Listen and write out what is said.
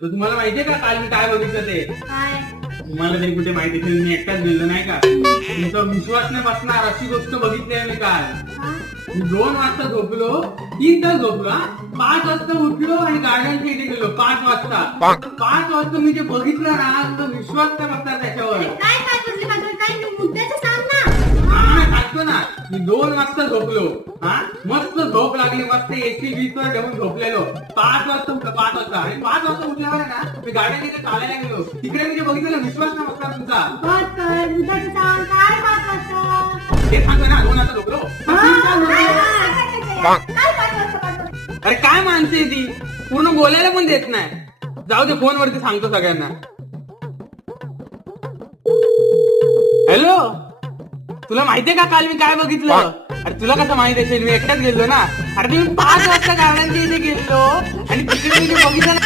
तर तुम्हाला माहितीये का काल मी काय बघितलं ते? काय? तुम्हाला तरी कुठे माहिती असेल, मी एकटाच गेलो नाही का? तुमचा विश्वास नाही बसणार अशी गोष्ट बघितली आहे मी काल. हा? मी 2 वाजता झोपलो, 3 तास झोपलो, 5 वाजता उठलो आणि गार्डनच्या इथे गेलो 5 वाजता. 5 वाजता मी जे बघितलं ना, तो विश्वास नाही बसणार त्याच्यावर. काय काय करले का? काय मुद्द्याचं सांग ना. आम्हाला सांगतो ना, मी 2 वाजता झोपलो. हा, मस्त झोप लागली, मस्त एसी बीच वर ठेवून झोपलेलो. 5 वाजता उठलो, 5 वाजता आणि 5 वाजता उठल्यावर आहे ना, मी गार्डन इथे चालायला गेलो. तिकडे मी जे बघितलं ना, विश्वास नाही बसणार तुमचा. बस कर, मुद्द्याचं सांग. काय बात वाजता? हे सांगतो ना, 2 वाजता झोपलो. अरे काय माणसं आहे ती, पूर्ण बोलायला पण देत नाही. जाऊ दे, फोनवरती सांगतो सगळ्यांना. हॅलो, तुला माहितीये का काल मी काय बघितलं? अरे तुला कसं माहित असेल, मी एकटाच गेलो ना. अरे तुम्ही 5 वाजता गार्डनच्या इथे गेलो आणि तिकडे मी जे बघितलं ना,